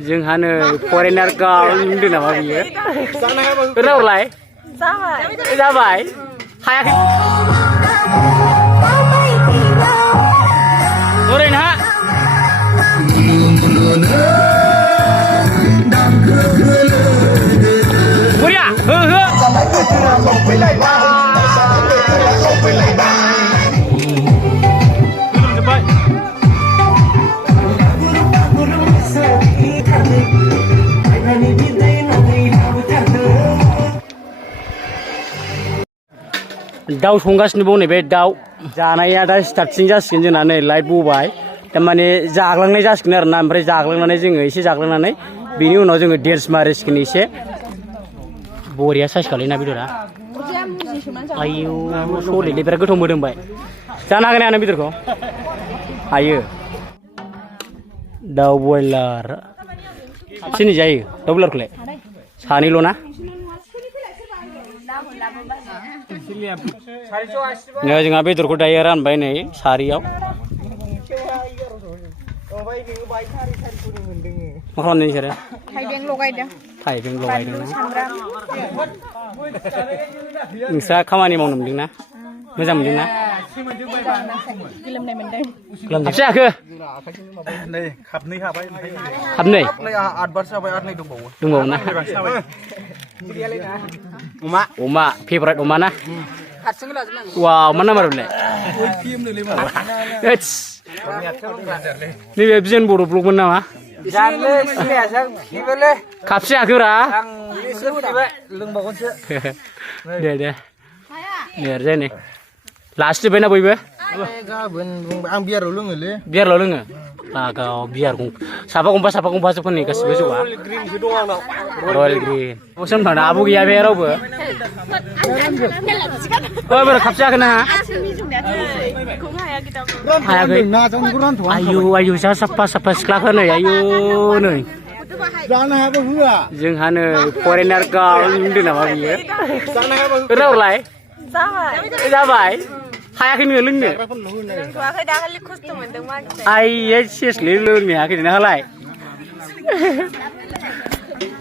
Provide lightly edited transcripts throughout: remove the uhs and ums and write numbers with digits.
जोंहानो foreigner girl होनदों नामा बियो रावलाय जाबाय हायाखै ओरैनो हा बरिया हो हो दाउ संगासिनो बाव नैबे दाउ जानाया दा स्टार्टिं जासिगोन जोंना नै लाइट बबाय थारमाने जाग्लांनाय जासिगोन आरोना ओमफ्राय जाग्लांनानै जोङो एसे जाग्लांनानै बेनि उनाव जोङो डेन्स मारिसिगोन एसे बरिया साइज खालायना बेदरा आयौ सलिलै बिराद गोथाव मोदोमबाय जानो हागोन ना बेदरखौ हायो दाउ बयलार सिनि जायो दाउ बयलारखौलाय सानैल' ना जोंहा बेदरखौ दायो रानबाय नै सारियाव मा खालामदों नोंसोरो थाइबें लगायदों नोंस्रा खामानि मावनो मोनदोंना मोजां मोनदोंना गोलोमनाय मोनदों हाबसे हाखो नै खाबनै हाबाय खाबनै आठबार जाबाय आरो नै दंबावो ना अमा फेभरेट अमा ना वाव मा नाम्बार बेलाय नैबे बिजन बर' ब्लगमोन नामा खाबसे हाखोब्रा दे देरजाय नै लासिजोब्बायना बयबो आं बियारल' लोङो लागाव बियार साफा गंफा जोबखोन नै गासिबो जौआ रयेल ग्रिन सोमथांना आबो गैया बे रावबो बोरै खाबसे हाखो ना हायाखै आयु जा साफा सिख्लाखौ नै आयु नै जोंहानो फरेनार गार्ल होनदों नामा बियो रावलाय जाबाय हायाखै नोङो लोंनो आइया सेसलै लोंनो हायाखै नोंहालाय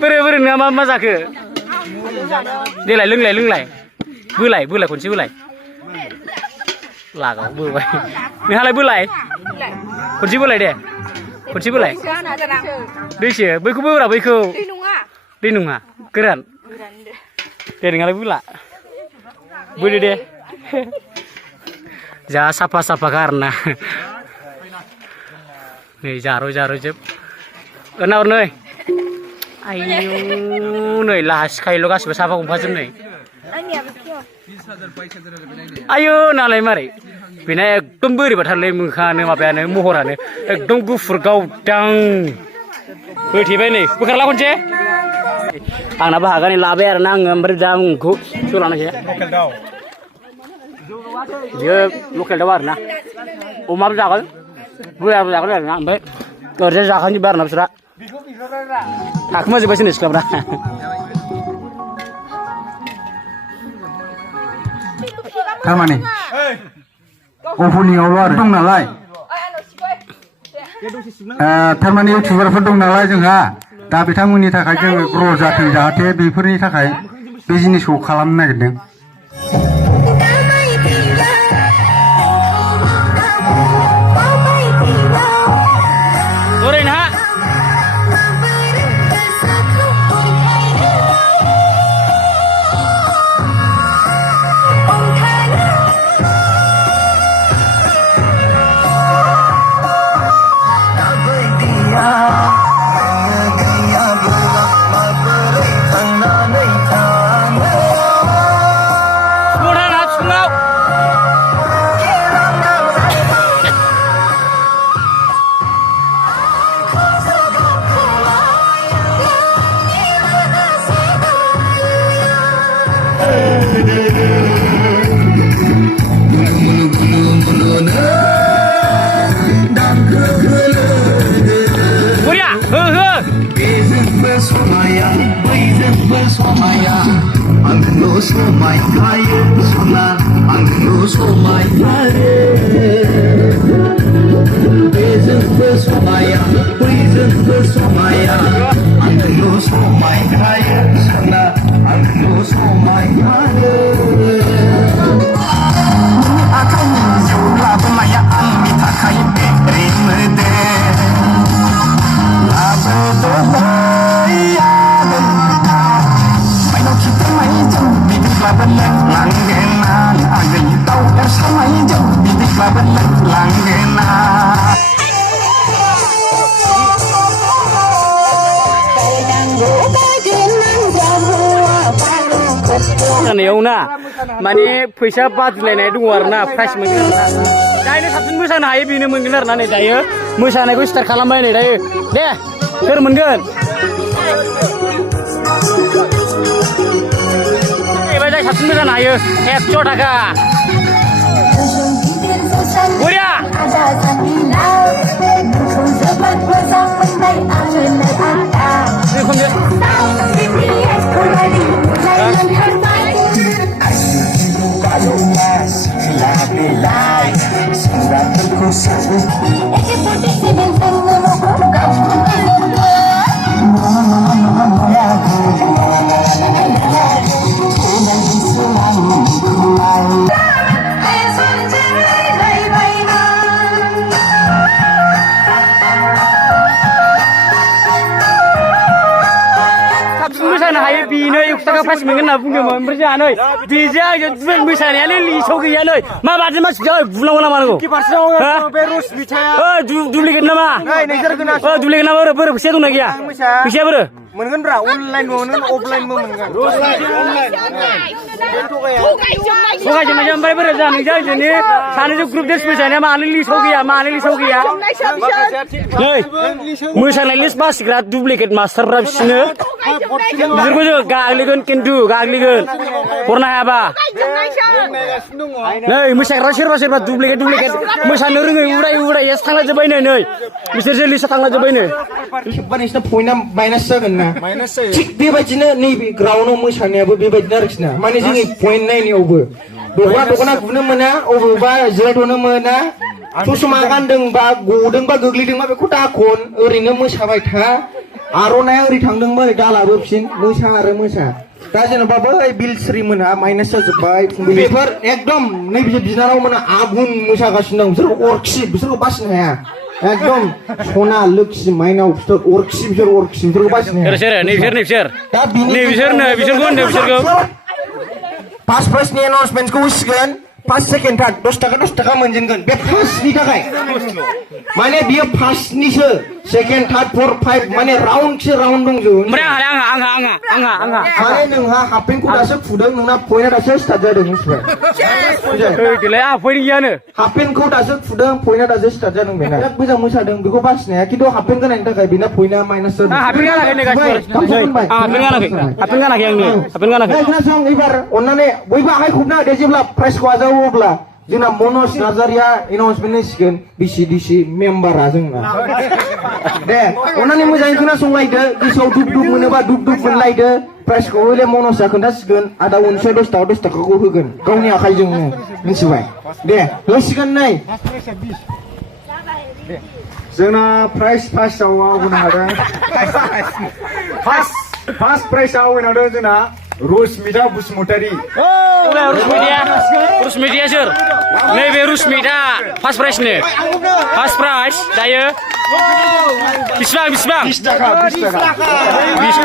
बोरै नोंहा मा जाखो देलाय लोंलाय बोलाय खनसे बोलाय लागाव बोबाय नोंहालाय बोलाय खनसे बोलाय दे खनसे बोलाय दैसो बैखौ बोब्रा बैखौ दै नङा गोरान दे नोंहालाय बोला बोदो दे जा साफा आरोना नै जारो जोब नाहर नै आयौ नै लासिखायोल' गासिबो साफा गंफाजोब नै आयौ नालाय मारै बेना एकदम बोरैबाथारलै मोखाङानो माबायानो महरानो एकदम गुफुर गावदां होथेबाय नै बोखारला खनसे आंनाबो हागानै लाबाय आरोना आङो ओमफ्राय दा आंखौ सोलांनायसै बियो लकेल दाउ आरोना अमाबो जागोन बयलारबो जागोन आरोना ओमफ्राय ओरैजाय जाखांजोब्बाय आरोना बिसोरा थाखोमाजोब्बायसो नै सिख्लाफ्रा थारमाने अफनियावल' आरो दं नालाय थारमाने इउटुबारफोर दं नालाय जोंहा दा बिथांमोननि थाखाय जोङो ग्र' जाथों जाहाथे बेफोरनि थाखाय बे जिनिसखौ खालामनो नागिरदों ओरैनो हा Please जोंबो समाया आंखौल' समायखायो साना आंखौल' समायखायो आखाइनि जौ लाबोनाया आंनि थाखाय बेरे मोदे लाबोदोलै माइनाव खिथानायजों बिदिब्लाबो लोंलांगोन आं आगोलनि दाउ एरसानायजों बिदिब्लाबो लोंलांगोन आं मोसानायाव ना माने फैसा बादिलायनाय दङ आरो ना प्राइज मोनगोन आरो ना जायनो साबसिन मोसानो हायो बेनो मोनगोन आरो ना नै दायो मोसानायखौ स्टार्ट खालामबाय नै दायो दे सोर मोनगोन एबार जाय साबसिन मोसानो हायो 100 थाखा बरिया मोसानो हायो बेनो 100 थाखा प्राइज मोनगोन होनना बुंदोंमोन ओमफ्राय जोंहा नै बेजों आंजों मोसानायानो लिस्टआव गैया नै माबादि मानसिखौ बुलांगौ नामा नोंखौ बे रसमिथाया दुप्लिकेट नामा दुप्लिकेट नामा बोरो फैसा दंना गैया फैसाया बोरो मोनगोन ब्रा अनलाइन मोनगोन अफलाइनबो मोनगोन थगायजोबनायसो ओमफ्राय बोरो जोंहा नोंजों आंजोंनि सानैजों ग्रुप डेन्स मोसानाया मानो लिस्टआव गैया नै मोसानाय लिस्ट बासिग्रा दुप्लिकेट मास्टारफ्रा बिसोरनो बिसोरखौ जोङो गाग्लिगोन खिन्थु गाग्लिगोन हरनो हायाबा नै मोसाग्रा सोरबा दुप्लिकेट मोसानो रोङै उराय थांलाजोब्बाय नै बिसोरसो लिस्टआव थांलाजोब्बाय नोंसिना पइन्टआ माइनास जागोन ना थिग बेबायदिनो नैबे ग्राउन्डआव मोसानायाबो बेबायदिनो आरोखि ना माने जोंनि पइन्ट नायनायावबो दख'ना गुनो मोना अबेबा जिरायथ'नो मोना ससमा गानदोंबा गदोंबा गोग्लैदोंबा बेखौ दाखन ओरैनो मोसाबाय था आर'नाइया ओरै थांदोंबा ओरै दालाबोफिन मोसा दा जेनेबा बै बिलस्रि मोनहा माइनास जाजोब्बाय बेफोर एकदम नैबे बिनानाव मोना आगुन मोसागासिनो दं बिसोरखौ बासिनो हाया एकदम सना लोक्षि माइनाव बिसोर बिसोरखौ बासिनो हाया बिसोरखौ फार्स्ट प्राइजनि एनाउन्समेन्टखौ होसिगोन फार्स्ट सेकेन्ड थार्ड 10 थाखा मोनजेनगोन बे फार्स्टनि थाखाय माने बियो फार्स्टनिसो सेकेन्ड थार्ड फर फाइभ माने राउन्ड दंजोबो ओमफ्राय आंहा माने नोंहा हाफ पेन्टखौ दासो फुदों नोंना पइन्टआ दासो स्टार्ट जादों मिथिबाय आंहा पइन्ट गैयानो हाफ पेन्टखौ दासो फुदों पइन्टआ दासो स्टार्ट जादों बेना बिराद मोजां मोसादों बेखौ बासिनो हाया खिन्थु हाफ पेन्ट गाननायनि थाखाय बेना पइन्टआ माइनास जादों हाफ पेन्ट गानाखै खोनासं एबार अन्नानै बयबो आखाइ खबना होदो जेब्ला प्राइजखौ आजावो अब्ला जोंना मनज नार्जारिया एनाउन्समेन्ट होसिगोन बिसिडिसि मेम्बारा जोंना दे अन्नानै मोजाङै खोनासंलायदो गोसोआव दुब मोनोबा दुब मोनलायदो प्राइजखौ हले मनजआ खोन्थासिगोन आदा उनसेयाव 10 थाखाखौ होगोन गावनि आखाइजोंनो मिथिबाय दे होसिगोन नै जोंना प्राइज फार्स्टआव आवगायनो हादों फार्स्ट प्राइजआव आवगायनो हादों जोंना रसमिता बसुमतारी रसमिताया सोर नैबे रसमिता फार्स्ट प्राइज दायो बेसेबां 20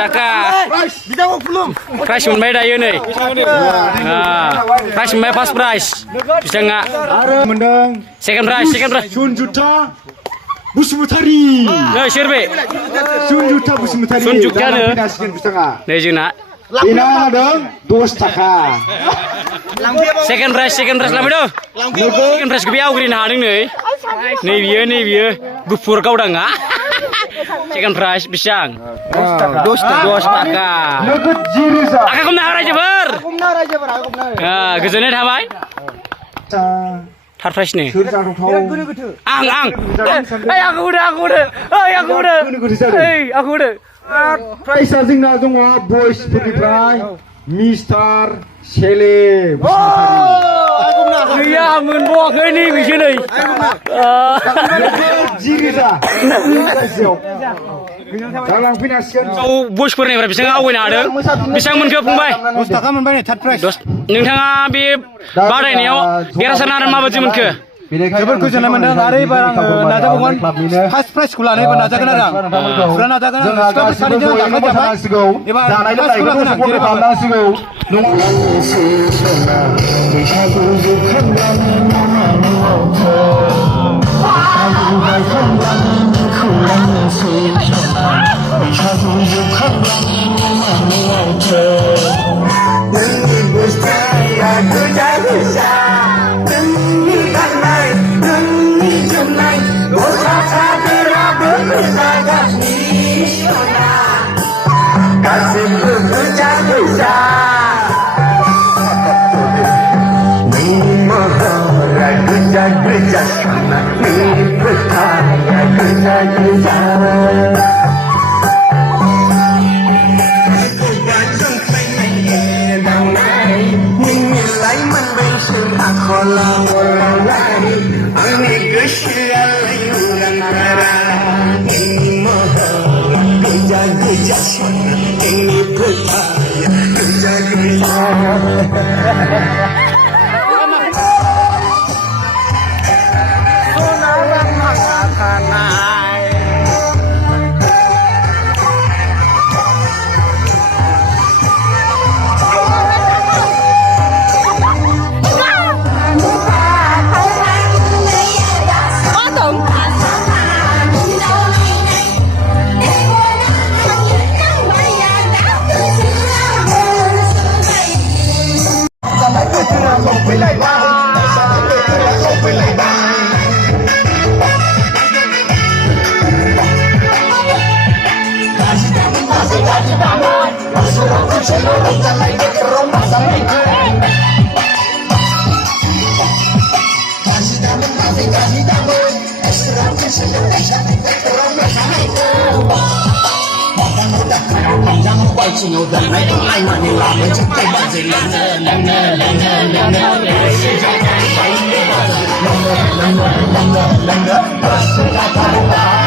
थाखा प्राइज मोनबाय दायो नै प्राइज मोनबाय फार्स्ट प्राइज बिथाङा आरो मोनदों सेकेन्ड प्राइज सुनजुता बसुमतारी नै सोर बे सुनजुता बसुमतारी सुनजुतायानो नै जोंना बेना हादों 10 थाखा सेकेन्ड प्राइज लांफैदो सेकेन्ड प्राइजखौ बे आवग्रिनो हादों नै बियो गुफुर गावदाङा सेकेन्ड प्राइज बेसेबां 10 थाखा आखा खमना रायजोफोर गोजोननाय थाबाय थार प्राइजनि आंखौ होदो प्राइजआ जोंना दङ बयसफोरनिफ्राय मिस्टार सेले गैया मोनबावाखै नै बिसो नै बयसफोरनिफ्राय बेसेबां आवगायनो हादों बेसेबां मोनखो फंबाय 10 थाखा मोनबाय नै थार्ड प्राइज नोंथाङा बे बादायनायाव देरहासारनो हादों माबायदि मोनखो जोबोद गोजोननाय मोनदों आरो एबार आङो नाजाबावगोन फार्स्ट प्राइजखौ लानोबो नाजागोन आरो आं फुरा नाजागोन आं सिख्लाफोर सानैजों गाखोजाबाय एबार फार्स्टखौ लागोन आं जेरैबाबो Langa,